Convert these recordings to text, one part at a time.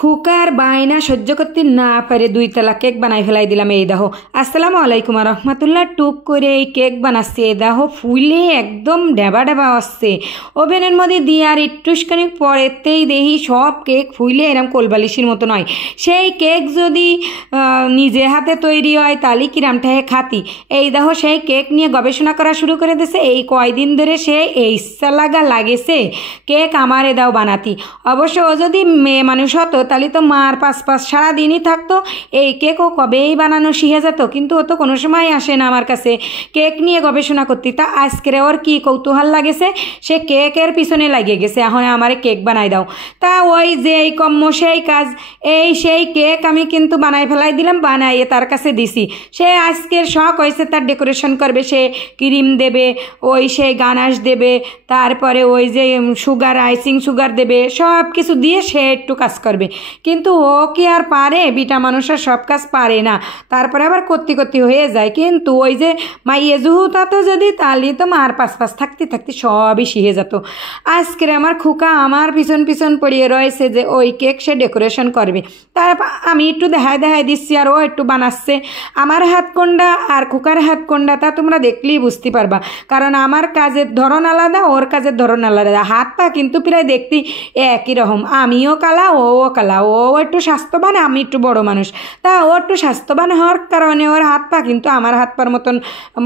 খুকার বায়না সহ্য করতে না পারে 2 তলা কেক বানাই ফেলাই দিলাম। এই দেখো, আসসালামু আলাইকুম রহমতুল্লাহ। টুক করে এই কেক বানাচ্ছি। এই দেখো ফুলে একদম ডেবা ডেবা আসছে। ওভেনের মধ্যে দিয়ে আর একটুখানি পরেতেই দেখি সব কেক ফুলে এরকম কোলবালিশের মতো নয়। সেই কেক যদি নিজে হাতে তৈরি হয় তাহলে কিরামটাহে খাতি। এই দেখো সেই কেক নিয়ে গবেষণা করা শুরু করে দিয়েছে। এই কয়দিন ধরে সে এই ইচ্ছা লাগেছে কেক আমার এ দাও বানাতি। অবশ্য ও যদি মেয়ে মানুষ হতো তাহলে তো মার পাশ সারাদিনই থাকতো, এই কেকও কবেই বানানো শিখে যেত। কিন্তু ও তো কোনো সময় আসে না আমার কাছে কেক নিয়ে গবেষণা করতে। তা আজকে ওর কি কৌতূহল লাগেছে, সে কেকের পিছনে লাগিয়ে গেছে এখন আমারে কেক বানাই দাও। তা ওই যে এই কম্ম সেই কাজ, সেই কেক আমি কিন্তু বানাই ফেলাই দিলাম, বানাইয়ে তার কাছে দিছি। সে আজকের শখ হয়েছে তার ডেকোরেশন করবে, সে ক্রিম দেবে, ওই সেই গানাশ দেবে, তারপরে ওই যে সুগার আইসিং সুগার দেবে, সব কিছু দিয়ে সে একটু কাজ করবে। কিন্তু ও কি আর পারে? বিটা মানুষের সব কাজ পারে না, তারপরে আবার করতে হয়ে যায়। কিন্তু ওই যে মাইয়ে জুহুতা তো যদি তাহলে তো মার পাশ থাকতে সবই শিখে যেত। আজকের আমার খুকা আমার পিছন পড়িয়ে রয়েছে যে ওই কেক সে ডেকোরেশন করবে। তারপর আমি একটু দেখাই দিচ্ছি আর ও একটু বানাচ্ছে। আমার হাত কোনটা আর খুকার হাত কোনটা তা তোমরা দেখলেই বুঝতে পারবা, কারণ আমার কাজের ধরন আলাদা, ওর কাজের ধরন আলাদা। হাত পা কিন্তু প্রায় দেখতে একই রকম। আমিও কালা, ও কালা। ও একটু স্বাস্থ্যবান, আমি একটু বড় মানুষ। তা ও একটু স্বাস্থ্যবান হওয়ার কারণে ওর হাত পা কিন্তু আমার হাত পার মতন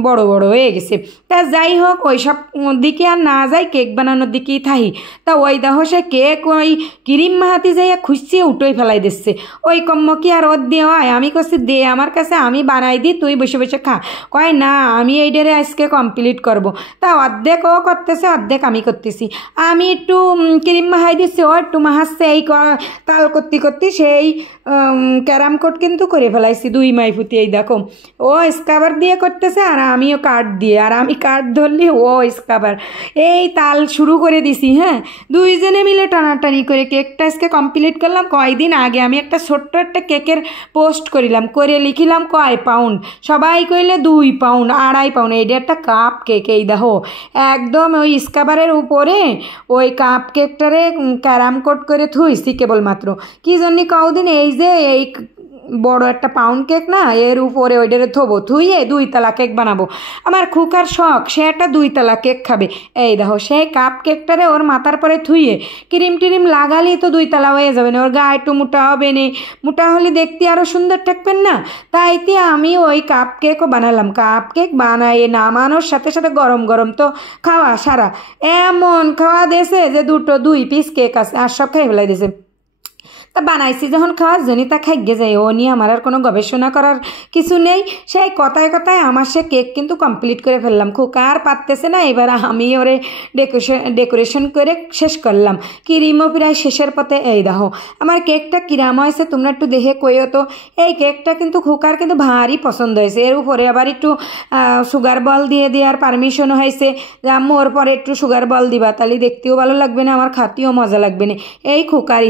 বড় হয়ে গেছে। তা যাই হোক, ওই সব দিকে আর না যাই, কেক বানানোর দিকেই থাকি। তা ওই দেখো সে কেক ওই ক্রিম মাহাতি যাইয়া খুঁজছিয়ে উঠোই ফেলাই দিচ্ছে। ওই কম্ম কি আর ওর দিয়ে হয়? আমি করছি দে আমার কাছে, আমি বানাই দিই, তুই বসে খা। কয় না, আমি এইটারে আজকে কমপ্লিট করব। তা অর্ধেক ও করতেছে, অর্ধেক আমি করতেছি। আমি একটু ক্রিম মাহাই দিচ্ছি, ও একটু মাহাচ্ছে। এই তাল করতে সেই ক্যারাম কোড কিন্তু করে ফেলাইছি 2 মাইফুতি। এই দেখো ও স্কাবার দিয়ে করতেছে আর আমিও কাঠ দিয়ে, আর আমি কাঠ ধরলি ও স্কাবার। এই তাল শুরু করে দিছি। হ্যাঁ, দুইজনে মিলে টানাটানি করে কেকটা আজকে কমপ্লিট করলাম। কয়দিন আগে আমি একটা ছোট্ট একটা কেকের পোস্ট করিলাম, করে লিখিলাম কয় পাউন্ড। সবাই কইলে 2 পাউন্ড 2.5 পাউন্ড। এইটা একটা কাপ কেক। এই দেখো একদম ওই স্কাবারের উপরে ওই কাপ কেকটারে ক্যারাম কোড করে থুইছি কেবলমাত্র। কি জন্য কদিন এই যে এই বড় একটা পাউন্ড কেক না, এর উপরে ওইটারে থবো, থুইয়ে 2 তলা কেক বানাবো। আমার খুকার শখ, সে একটা 2 তলা কেক খাবে। এই দেখো সেই কাপ কেকটারে ওর মাথার পরে থুইয়ে ক্রিম টিরিম লাগালেই তো 2 তলা হয়ে যাবে না। ওর গা একটু মোটা হবে না, মোটা হলে দেখতে আরও সুন্দর থাকবেন না। তাইতে আমি ওই কাপ কেকও বানালাম। কাপ কেক বানাইয়ে নামানোর সাথে গরম তো খাওয়া সারা এমন খাওয়া দিয়েছে যে 2 পিস কেক আছে আর সব খাই ফেলাই দিয়েছে। তা বানাইছি যখন খাওয়ার জন্যই তা খাইয়ে যায়। ও নিয়ে আমার আর কোনো গবেষণা করার কিছু নেই। সেই কথায় আমার সে কেক কিন্তু কমপ্লিট করে ফেললাম। খুকা আর পারতেছে না, এবার আমি ওরে ডেকোরেশন করে শেষ করলাম। ক্রিমও প্রায় শেষের পথে। এই দেখো আমার কেকটা কিরাম হয়েছে তোমরা একটু দেখে কইও তো। এই কেকটা কিন্তু খুকার কিন্তু ভারী পছন্দ হয়েছে। এর উপরে আবার একটু সুগার বল দিয়ে দেওয়ার পারমিশনও হয়েছে যে আম্মু ওর পরে একটু সুগার বল দিবা, তাহলে দেখতেও ভালো লাগবে না, আমার খাতেও মজা লাগবে না। এই খুকার